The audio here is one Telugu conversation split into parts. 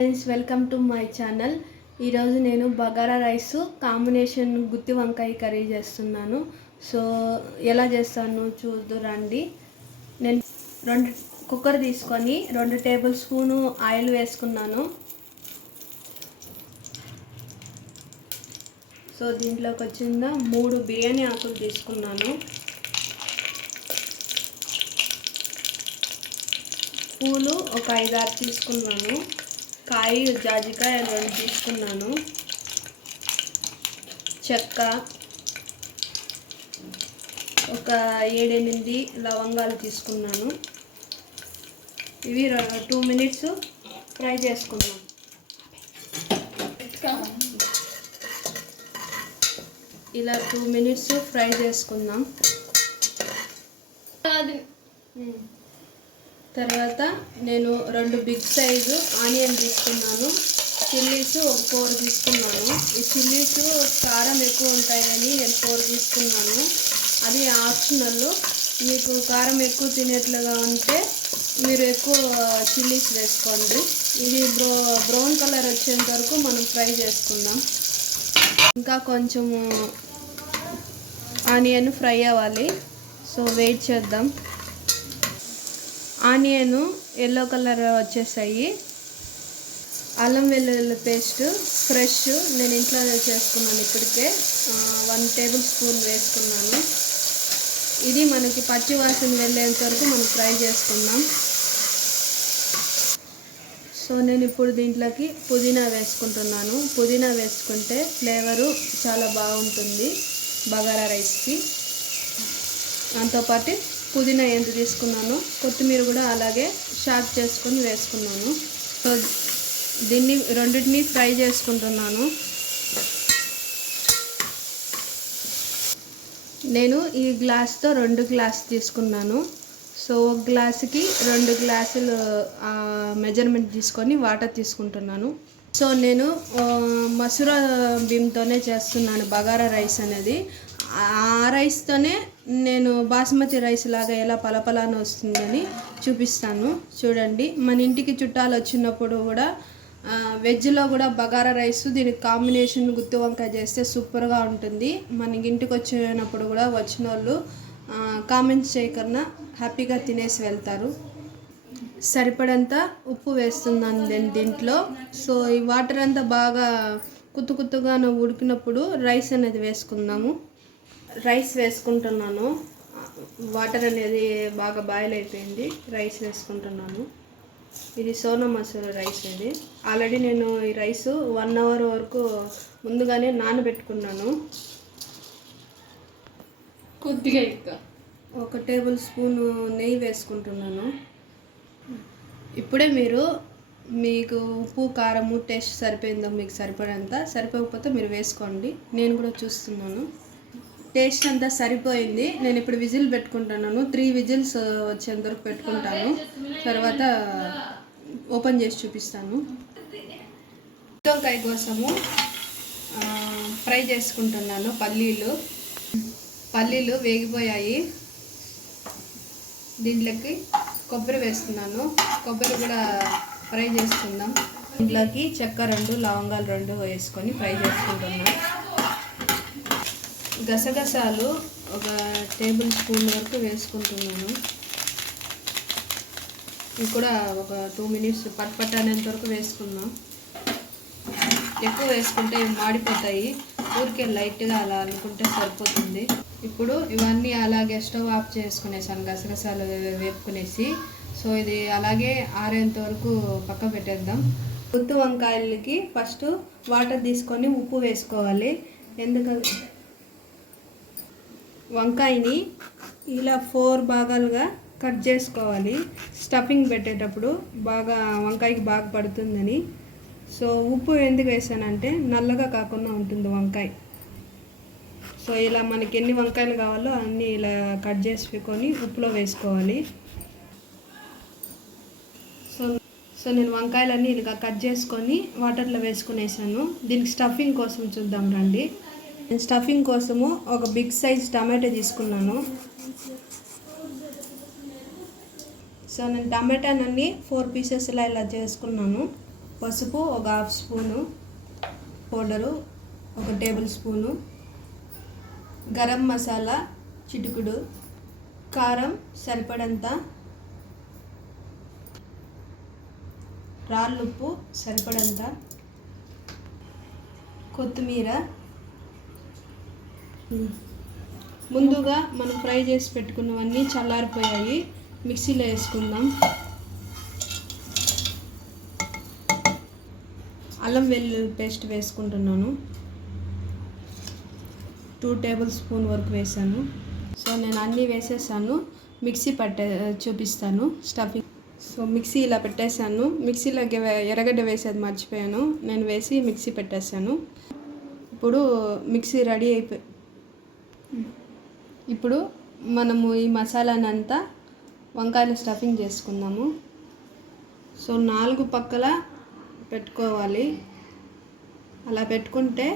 Friends welcome to my channel ఈరోజు నేను బగారా రైస్ కాంబినేషన్ గుత్తి వంకాయ కర్రీ చేస్తున్నాను. సో ఎలా చేస్తాను చూద్దు రండి. నేను రెండు కుక్కర్ తీసుకొని రెండు టేబుల్ స్పూను ఆయిల్ వేసుకున్నాను. సో దీంట్లోకి వచ్చింద మూడు బిర్యానీ ఆకులు తీసుకున్నాను. పూలు ఒక ఐదారు తీసుకున్నాను. కాయ జాజికాయ రెండు తీసుకున్నాను. చెక్క ఒక ఏడెనిమిది లవంగాలు తీసుకున్నాను. ఇవి టూ మినిట్స్ ఫ్రై చేసుకున్నాం ఇలా టూ మినిట్స్ ఫ్రై చేసుకుందాం. తర్వాత నేను రెండు బిగ్ సైజు ఆనియన్ తీసుకున్నాను. చిల్లీస్ ఒక ఫోర్ తీసుకున్నాను. ఈ చిల్లీస్ కారం ఎక్కువ ఉంటాయని నేను ఫోర్ తీసుకున్నాను. అది ఆప్షనల్. మీకు కారం ఎక్కువ తినేట్లుగా ఉంటే మీరు ఎక్కువ చిల్లీస్ వేసుకోండి. ఇది బ్రో బ్రౌన్ కలర్ వచ్చేంత వరకు మనం ఫ్రై చేసుకుందాం. ఇంకా కొంచెము ఆనియన్ ఫ్రై అవ్వాలి. సో వెయిట్ చేద్దాం. ఆనియన్ ఎల్లో కలర్ వచ్చేసాయి. అల్లం వెల్లుల్లి పేస్ట్ ఫ్రెష్. నేను ఇంట్లో చేసుకున్నాను ఇప్పటికే. వన్ టేబుల్ స్పూన్ వేసుకున్నాను. ఇది మనకి పచ్చి వాసన వెళ్ళేంత వరకు మనం ఫ్రై చేసుకుందాం. సో నేను ఇప్పుడు దీంట్లోకి పుదీనా వేసుకుంటున్నాను. పుదీనా వేసుకుంటే ఫ్లేవరు చాలా బాగుంటుంది బగారా రైస్కి. దాంతోపాటు పుదీనా ఎంత తీసుకున్నాను కొత్తిమీర కూడా అలాగే షార్ప్ చేసుకొని వేసుకున్నాను. సో దీన్ని రెండింటిని ఫ్రై చేసుకుంటున్నాను. నేను ఈ గ్లాస్తో రెండు గ్లాస్ తీసుకున్నాను. సో ఒక గ్లాసుకి రెండు గ్లాసులు మెజర్మెంట్ తీసుకొని వాటర్ తీసుకుంటున్నాను. సో నేను మసూర బియ్యంతోనే చేస్తున్నాను బగారా రైస్ అనేది. ఆ రైస్తోనే నేను బాస్మతి రైస్ లాగా ఎలా పలపలాన వస్తుందని చూపిస్తాను. చూడండి మన ఇంటికి చుట్టాలు వచ్చినప్పుడు కూడా వెజ్లో కూడా బగారా రైస్ దీనికి కాంబినేషన్ గుత్తి వంకాయ చేస్తే సూపర్గా ఉంటుంది. మనకి ఇంటికి వచ్చినప్పుడు కూడా వచ్చిన వాళ్ళు కామెంట్స్ చేయకన్నా హ్యాపీగా తినేసి వెళ్తారు. సరిపడంత ఉప్పు వేస్తున్నాను నేను దీంట్లో. సో ఈ వాటర్ అంతా బాగా కుత్తు కుత్తుగా ఉడికినప్పుడు రైస్ అనేది వేసుకుందాము. రైస్ వేసుకుంటున్నాను. వాటర్ అనేది బాగా బాయిల్ అయిపోయింది. రైస్ వేసుకుంటున్నాను. ఇది సోనా మసూర రైస్ ఇది. ఆల్రెడీ నేను ఈ రైస్ వన్ అవర్ వరకు ముందుగానే నానబెట్టుకున్నాను. కొద్దిగా ఇంకా ఒక టేబుల్ స్పూన్ నెయ్యి వేసుకుంటున్నాను. ఇప్పుడే మీరు మీకు ఉప్పు కారము టేస్ట్ సరిపోయిందో మీకు సరిపడంత సరిపోకపోతే మీరు వేసుకోండి. నేను కూడా చూస్తున్నాను. టేస్ట్ అంతా సరిపోయింది. నేను ఇప్పుడు విజిల్ పెట్టుకుంటున్నాను త్రీ విజిల్స్ వచ్చేంత వరకు పెట్టుకుంటాను. తర్వాత ఓపెన్ చేసి చూపిస్తాను. వంకాయ కోసము ఫ్రై చేసుకుంటున్నాను పల్లీలు. పల్లీలు వేగిపోయాయి. దీంట్లోకి కొబ్బరి వేస్తున్నాను. కొబ్బరి కూడా ఫ్రై చేసుకుందాం. దీంట్లోకి చెక్క రెండు లవంగాలు రెండు వేసుకొని ఫ్రై చేసుకుంటున్నాను. గసగసాలు ఒక టేబుల్ స్పూన్ వరకు వేసుకుంటున్నాను. ఇవి కూడా ఒక టూ మినిట్స్ పట్ పట్ అనేంత వరకు వేసుకుందాం. ఎక్కువ వేసుకుంటే ఇవి మాడిపోతాయి. ఊరికే లైట్గా అలా అనుకుంటే సరిపోతుంది. ఇప్పుడు ఇవన్నీ అలాగే స్టవ్ ఆఫ్ చేసుకునేసాను గసగసాలు వేపుకునేసి. సో ఇది అలాగే ఆరేంత వరకు పక్క పెట్టేద్దాం. గుత్తు వంకాయలకి ఫస్ట్ వాటర్ తీసుకొని ఉప్పు వేసుకోవాలి. ఎందుకంటే వంకాయని ఇలా ఫోర్ భాగాలుగా కట్ చేసుకోవాలి. స్టఫింగ్ పెట్టేటప్పుడు బాగా వంకాయకి బాగా పడుతుందని. సో ఉప్పు ఎందుకు వేసానంటే నల్లగా కాకుండా ఉంటుంది వంకాయ. సో ఇలా మనకి ఎన్ని వంకాయలు కావాలో అన్నీ ఇలా కట్ చేసుకొని ఉప్పులో వేసుకోవాలి. సో సో నేను వంకాయలన్నీ ఇలా కట్ చేసుకొని వాటర్లో వేసుకునేసాను. దీనికి స్టఫింగ్ కోసం చూద్దాం రండి. నేను స్టఫింగ్ కోసము ఒక బిగ్ సైజ్ టమాటో తీసుకున్నాను. సో నేను టమాటానన్నీ ఫోర్ పీసెస్లా ఇలా చేసుకున్నాను. పసుపు ఒక హాఫ్ స్పూను పౌడరు ఒక టేబుల్ స్పూను గరం మసాలా చిటుకుడు కారం సరిపడంత రాళ్ళుప్పు సరిపడంత కొత్తిమీర ముందుగా మనం ఫ్రై చేసి పెట్టుకున్నవన్నీ చల్లారిపోయాయి. మిక్సీలో వేసుకుందాం. అల్లం వెల్లుల్లి పేస్ట్ వేసుకుంటున్నాను. టూ టేబుల్ స్పూన్ వరకు వేసాను. సో నేను అన్నీ వేసేసాను. మిక్సీ పట్టే చూపిస్తాను స్టఫింగ్. సో మిక్సీ ఇలా పెట్టేశాను. మిక్సీలోకి ఎర్రగడ్డ వేసేది మర్చిపోయాను. నేను వేసి మిక్సీ పెట్టేశాను. ఇప్పుడు మిక్సీ రెడీ అయిపోయి ఇప్పుడు మనము ఈ మసాలానంతా వంకాయలు స్టఫింగ్ చేసుకుందాము. సో నాలుగు పక్కల పెట్టుకోవాలి. అలా పెట్టుకుంటే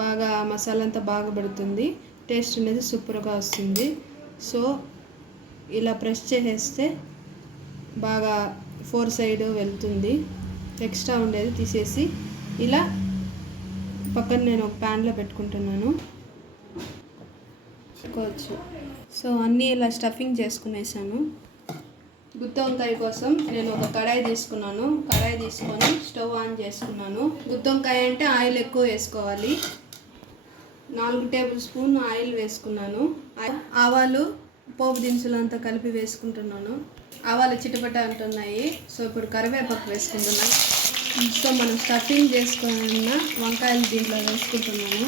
బాగా మసాలా అంతా బాగా పడుతుంది. టేస్ట్ అనేది సూపర్గా వస్తుంది. సో ఇలా ప్రెస్ చేసేస్తే బాగా ఫోర్ సైడ్ వెళ్తుంది. ఎక్స్ట్రా ఉండేది తీసేసి ఇలా పక్కన నేను ఒక ప్యాన్లో పెట్టుకుంటున్నాను. పెట్టుకోవచ్చు సో అన్నీ ఇలా స్టఫింగ్ చేసుకునేసాను. గుత్తి వంకాయ కోసం నేను ఒక కడాయి తీసుకున్నాను. కడాయి తీసుకొని స్టవ్ ఆన్ చేసుకున్నాను. గుత్తి వంకాయ అంటే ఆయిల్ ఎక్కువ వేసుకోవాలి. నాలుగు టేబుల్ స్పూన్ ఆయిల్ వేసుకున్నాను. ఆవాలు పోపు దినుసులు అంతా కలిపి వేసుకుంటున్నాను. ఆవాలు చిటపట అంటున్నాయి. సో ఇప్పుడు కరివేపాకు వేసుకుంటున్నాను. సో మనం స్టఫింగ్ చేసుకున్న వంకాయలు దీంట్లో వేసుకుంటున్నాను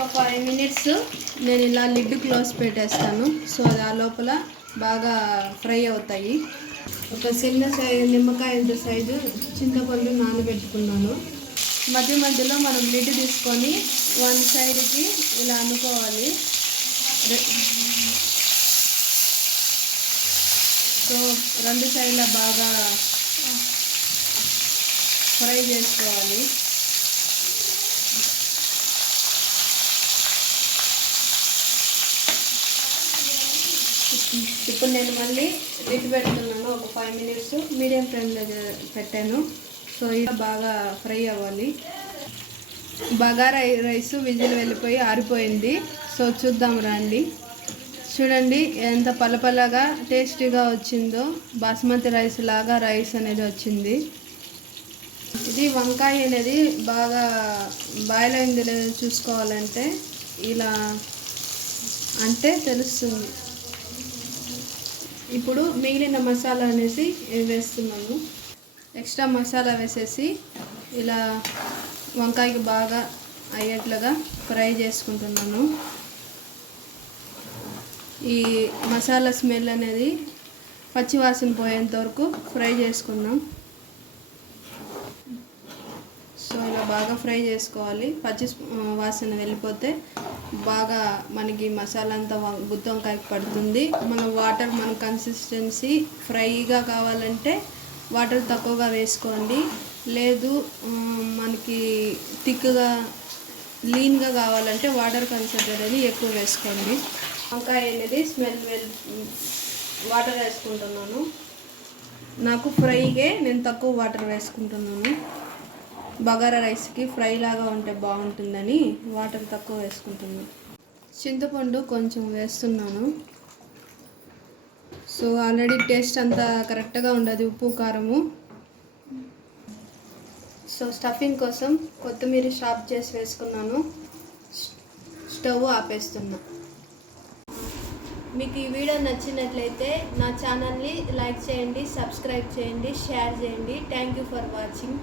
ఒక ఫైవ్ మినిట్స్ నేను ఇలా లిడ్ క్లోజ్ పెట్టేస్తాను. సో అది ఆ లోపల బాగా ఫ్రై అవుతాయి. ఒక చిన్న సైజు నిమ్మకాయ ఇంత సైజు చింతపండు నానబెట్టుకున్నాను. మధ్య మధ్యలో మనం లిడ్ తీసుకొని వన్ సైడ్కి ఇలా అనుకోవాలి. సో రెండు సైడ్ల బాగా ఫ్రై చేసుకోవాలి. ఇప్పుడు నేను మళ్ళీ లిడ్ పెడుతున్నాను ఒక ఫైవ్ మినిట్స్ మీడియం ఫ్లేమ్లో పెట్టాను. సో ఇది బాగా ఫ్రై అవ్వాలి. బగారా రైస్ విజిల్ వెళ్ళిపోయి ఆరిపోయింది. సో చూద్దాం రండి. చూడండి ఎంత పలపలగా టేస్టీగా వచ్చిందో. బాస్మతి రైస్ లాగా రైస్ అనేది వచ్చింది. ఇది వంకాయ అనేది బాగా బాయిల్ అయింది లేదో చూసుకోవాలంటే ఇలా అంటే తెలుస్తుంది. ఇప్పుడు మిగిలిన మసాలా అనేసి వేస్తున్నాను. ఎక్స్ట్రా మసాలా వేసేసి ఇలా వంకాయకి బాగా అయ్యేట్లుగా ఫ్రై చేసుకుంటున్నాను. ఈ మసాలా స్మెల్ అనేది పచ్చివాసన పోయేంత వరకు ఫ్రై చేసుకుందాం. సో ఇలా బాగా ఫ్రై చేసుకోవాలి. పచ్చి వాసన వెళ్ళిపోతే బాగా మనకి మసాలా అంతా వ- గుత్తి వంకాయకి పడుతుంది. మనం వాటర్ మన కన్సిస్టెన్సీ ఫ్రైగా కావాలంటే వాటర్ తక్కువగా వేసుకోండి. లేదు మనకి థిక్గా లీన్గా కావాలంటే వాటర్ కన్సెంట్ అనేది ఎక్కువ వేసుకోండి. వంకాయ అనేది స్మెల్ వెల్ వాటర్ వేసుకుంటున్నాను. నాకు ఫ్రైగే నేను తక్కువ వాటర్ వేసుకుంటున్నాను. బగారా రైస్కి ఫ్రై లాగా ఉంటే బాగుంటుందని వాటర్ తక్కువ వేసుకుంటున్నాను చింతపండు కొంచెం వేస్తున్నాను. సో ఆల్రెడీ టేస్ట్ అంతా కరెక్ట్గా ఉండదు ఉప్పు కారము. సో స్టఫింగ్ కోసం కొత్తిమీర షాప్ చేసి వేసుకున్నాను. స్టవ్ ఆపేస్తున్నా. మీకు ఈ వీడియో నచ్చినట్లయితే నా ఛానల్ని లైక్ చేయండి సబ్స్క్రైబ్ చేయండి షేర్ చేయండి. Thank you for watching.